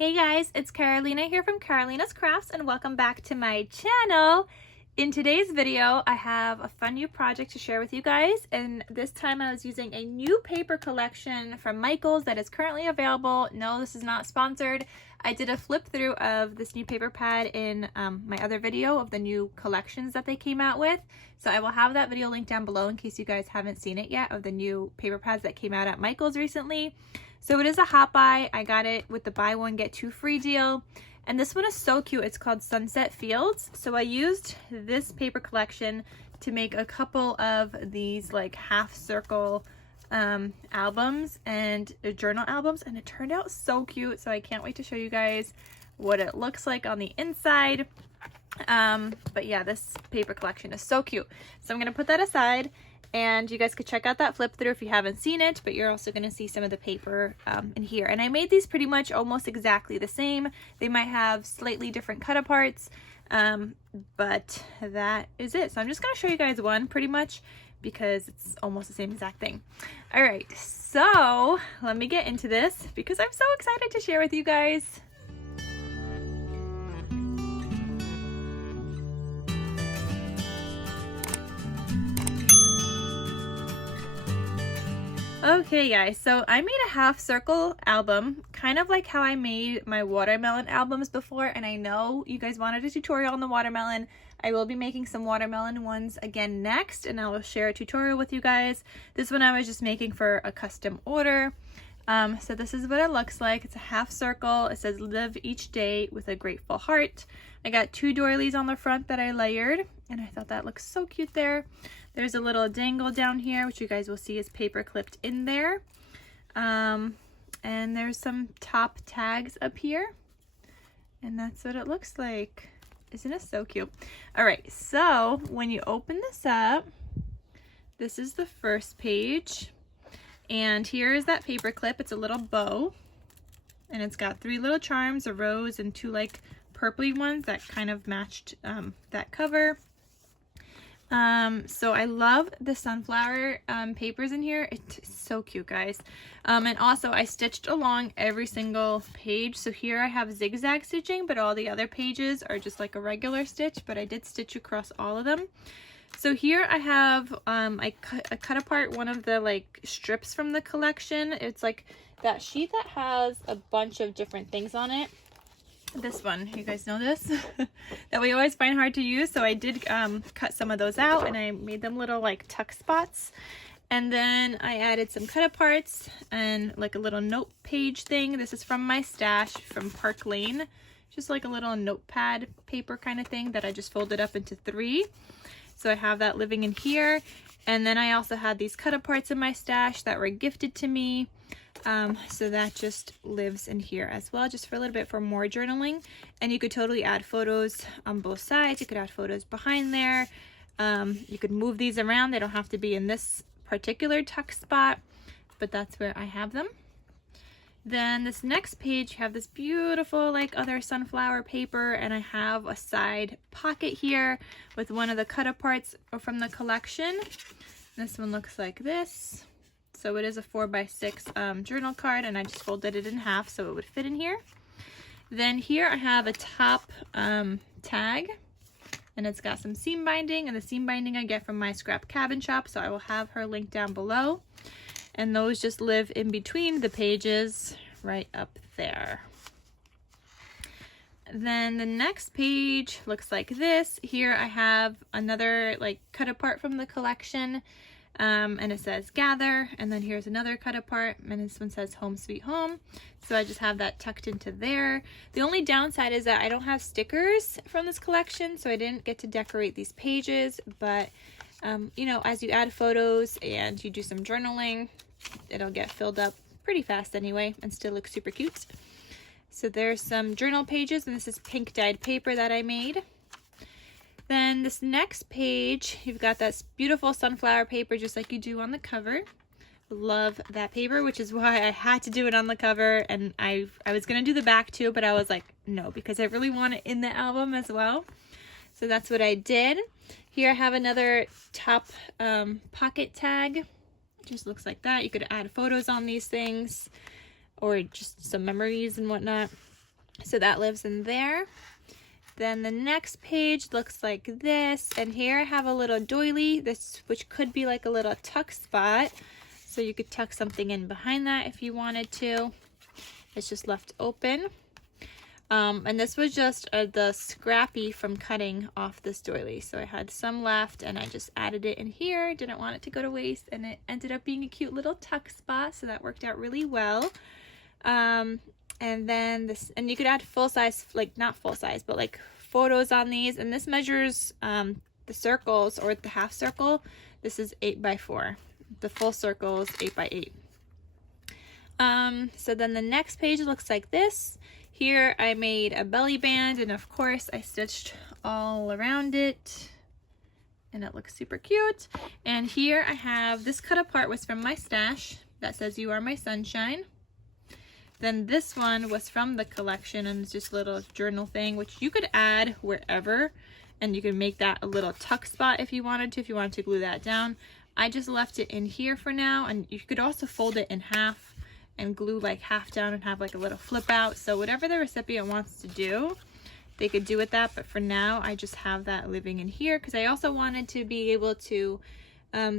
Hey guys, it's Carolina here from KarolinasKrafts and welcome back to my channel. In today's video, I have a fun new project to share with you guys, and this time I was using a new paper collection from Michaels that is currently available. No, this is not sponsored. I did a flip through of this new paper pad in my other video of the new collections that they came out with. So I will have that video linked down below in case you guys haven't seen it yet, of the new paper pads that came out at Michaels recently. So it is a hot buy. I got it with the buy one get two free deal. And this one is so cute. It's called Sunset Fields. So I used this paper collection to make a couple of these like half circle albums and journal albums, and it turned out so cute. So I can't wait to show you guys what it looks like on the inside. But yeah, this paper collection is so cute. So I'm gonna put that aside, and you guys could check out that flip through if you haven't seen it, but you're also going to see some of the paper in here. And I made these pretty much almost exactly the same. They might have slightly different cut aparts, but that is it. So I'm just going to show you guys one pretty much because it's almost the same exact thing. All right, so let me get into this because I'm so excited to share with you guys. Okay guys, so I made a half circle album, kind of like how I made my watermelon albums before, and I know you guys wanted a tutorial on the watermelon. I will be making some watermelon ones again next, and I will share a tutorial with you guys. This one I was just making for a custom order. So this is what it looks like. It's a half circle. It says live each day with a grateful heart. I got two doilies on the front that I layered, and I thought that looks so cute there. There's a little dangle down here, which you guys will see is paper clipped in there. And there's some top tags up here. And that's what it looks like. Isn't it so cute? All right, so when you open this up, this is the first page. And here is that paper clip. It's a little bow. And it's got three little charms, a rose and two like purpley ones that kind of matched that cover. So I love the sunflower papers in here. It's so cute, guys. And also I stitched along every single page. So here I have zigzag stitching, but all the other pages are just like a regular stitch, but I did stitch across all of them. So here I have, I cut apart one of the like strips from the collection. It's like that sheet that has a bunch of different things on it. This one, you guys know this, that we always find hard to use. So I did cut some of those out, and I made them little like tuck spots. And then I added some cut aparts and like a little note page thing. This is from my stash from Park Lane. Just like a little notepad paper kind of thing that I just folded up into three. So I have that living in here. And then I also had these cut aparts in my stash that were gifted to me. So that just lives in here as well, just for a little bit for more journaling. And you could totally add photos on both sides. You could add photos behind there. You could move these around. They don't have to be in this particular tuck spot, but that's where I have them. Then this next page, you have this beautiful like other sunflower paper, and I have a side pocket here with one of the cut aparts from the collection. This one looks like this. So it is a 4x6 journal card, and I just folded it in half so it would fit in here. Then here I have a top tag, and it's got some seam binding, and the seam binding I get from my scrap cabin shop, so I will have her linked down below. And those just live in between the pages right up there. Then the next page looks like this. Here I have another like cut apart from the collection. And it says gather, and then here's another cut apart, and this one says home sweet home. So I just have that tucked into there. The only downside is that I don't have stickers from this collection, so I didn't get to decorate these pages, but you know, as you add photos and you do some journaling, it'll get filled up pretty fast anyway and still look super cute. So there's some journal pages, and this is pink dyed paper that I made. Then this next page, you've got that beautiful sunflower paper just like you do on the cover. Love that paper, which is why I had to do it on the cover, and I was gonna do the back too, but I was like, no, because I really want it in the album as well. So that's what I did. Here I have another top pocket tag. Just looks like that. You could add photos on these things or just some memories and whatnot. So that lives in there. Then the next page looks like this, and here I have a little doily, which could be like a little tuck spot. So you could tuck something in behind that if you wanted to. It's just left open. And this was just the scrappy from cutting off this doily. So I had some left and I just added it in here. Didn't want it to go to waste, and it ended up being a cute little tuck spot. So that worked out really well. And then this, and you could add full size, like not full size, but like photos on these. And this measures the circles or the half circle. This is 8 by 4. The full circle is 8 by 8. So then the next page looks like this. Here I made a belly band, and of course I stitched all around it, and it looks super cute. And here I have, this cut apart was from my stash that says "You Are My Sunshine." Then this one was from the collection, and it's just a little journal thing, which you could add wherever, and you can make that a little tuck spot if you wanted to glue that down. I just left it in here for now, and you could also fold it in half and glue like half down and have like a little flip out. So whatever the recipient wants to do, they could do with that. But for now, I just have that living in here because I also wanted to be able to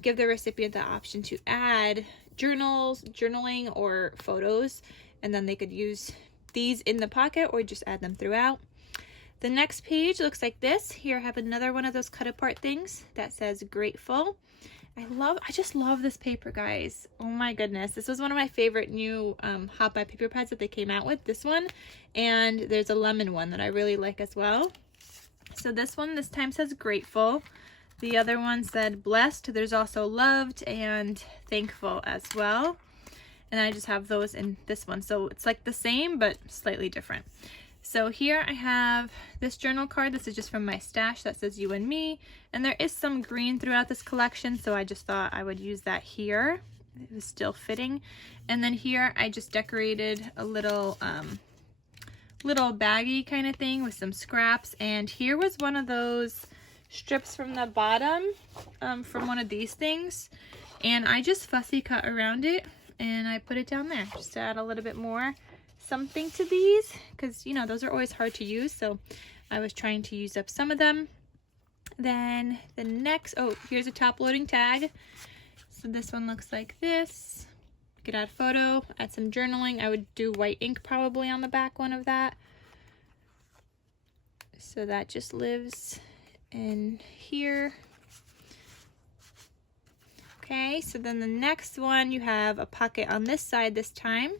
give the recipient the option to add journaling or photos, and then they could use these in the pocket or just add them throughout. The next page looks like this. Here I have another one of those cut apart things that says "Grateful." I just love this paper, guys. Oh my goodness. This was one of my favorite new Hot Buy paper pads that they came out with. This one, and there's a lemon one that I really like as well. So this one this time says "Grateful." The other one said "Blessed." There's also "Loved" and "Thankful" as well. And I just have those in this one. So it's like the same, but slightly different. So here I have this journal card. This is just from my stash that says "You and Me." And there is some green throughout this collection, so I just thought I would use that here. It was still fitting. And then here I just decorated a little baggie kind of thing with some scraps. And here was one of those strips from the bottom from one of these things. And I just fussy cut around it, and I put it down there just to add a little bit more something to these, because you know those are always hard to use, so I was trying to use up some of them. Then the next, oh, here's a top loading tag. So this one looks like this. You could add photo, add some journaling. I would do white ink probably on the back one of that. So that just lives in here. Okay, so then the next one, you have a pocket on this side this time.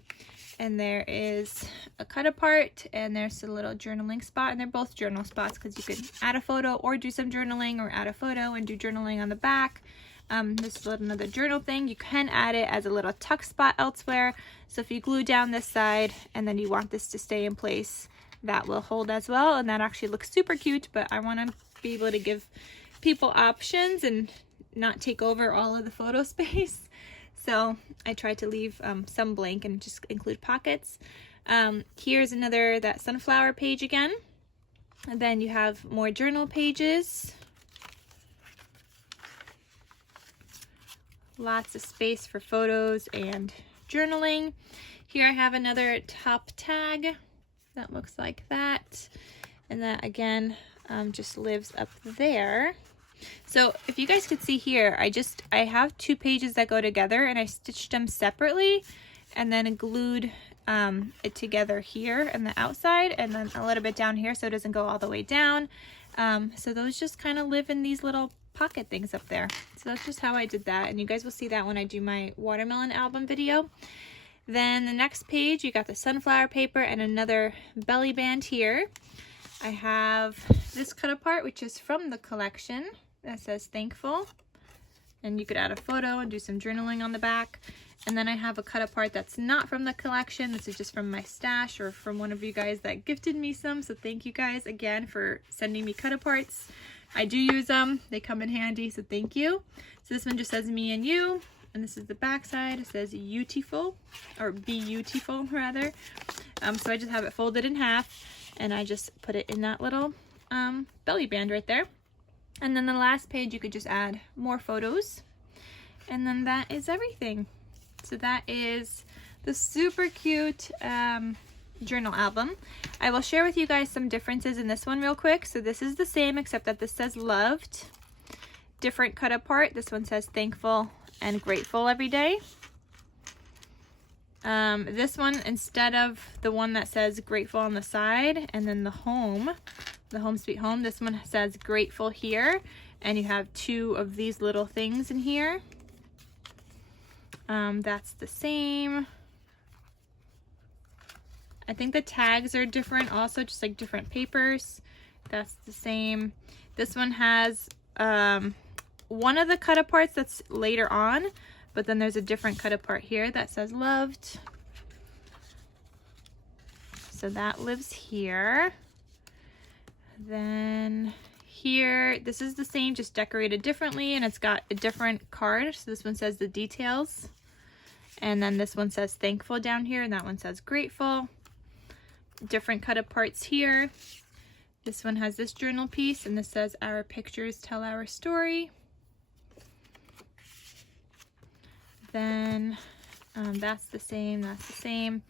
And there is a cut apart, and there's a little journaling spot, and they're both journal spots because you could add a photo or do some journaling, or add a photo and do journaling on the back. This is another journal thing. You can add it as a little tuck spot elsewhere. So if you glue down this side and then you want this to stay in place, that will hold as well, and that actually looks super cute. But I want to be able to give people options and not take over all of the photo space. So I tried to leave some blank and just include pockets. Here's another, that sunflower page again. And then you have more journal pages. Lots of space for photos and journaling. Here I have another top tag that looks like that. And that again just lives up there. So if you guys could see here, I have 2 pages that go together, and I stitched them separately and then glued it together here on the outside, and then a little bit down here so it doesn't go all the way down. So those just kind of live in these little pocket things up there. So that's just how I did that, and you guys will see that when I do my watermelon album video. Then the next page, you got the sunflower paper and another belly band here. I have this cut apart, which is from the collection, that says "Thankful," and you could add a photo and do some journaling on the back. And then I have a cut apart that's not from the collection. This is just from my stash, or from one of you guys that gifted me some. So thank you guys again for sending me cut aparts. I do use them. They come in handy, so thank you. So this one just says "Me and You," and this is the back side. It says "Beautiful," or "Beautiful" rather. So I just have it folded in half, and I just put it in that little belly band right there. And then the last page, you could just add more photos. And then that is everything. So that is the super cute journal album. I will share with you guys some differences in this one real quick. So this is the same except that this says loved. Different cut apart. This one says thankful and grateful every day. This one, instead of the one that says grateful on the side and then the home sweet home, this one says grateful here, and you have two of these little things in here. That's the same. I think the tags are different also, just like different papers. That's the same. This one has one of the cut aparts that's later on, but then there's a different cut apart here that says loved. So that lives here. Then here, this is the same, just decorated differently, and it's got a different card. So this one says the details. And then this one says thankful down here, and that one says grateful. Different cut aparts here. This one has this journal piece, and this says our pictures tell our story. Then that's the same, that's the same.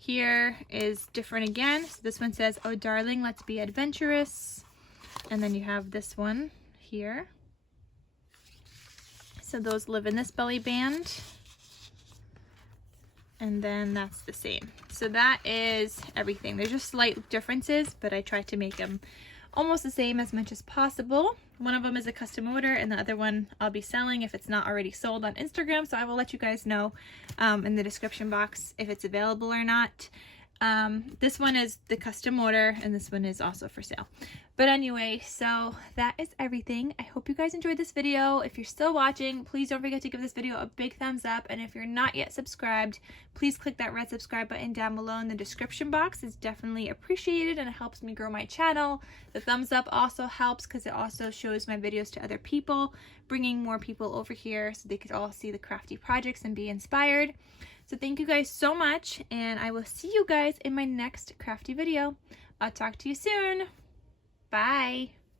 Here is different again. So this one says, oh darling, let's be adventurous. And then you have this one here. So those live in this belly band. And then that's the same. So that is everything. There's just slight differences, but I tried to make them almost the same as much as possible. One of them is a custom order, and the other one I'll be selling if it's not already sold on Instagram. So I will let you guys know in the description box if it's available or not. This one is the custom order, and this one is also for sale. But anyway, so that is everything. I hope you guys enjoyed this video. If you're still watching, please don't forget to give this video a big thumbs up. And if you're not yet subscribed, please click that red subscribe button down below in the description box. It's definitely appreciated and it helps me grow my channel. The thumbs up also helps because it also shows my videos to other people, bringing more people over here so they could all see the crafty projects and be inspired. So thank you guys so much, and I will see you guys in my next crafty video. I'll talk to you soon. Bye.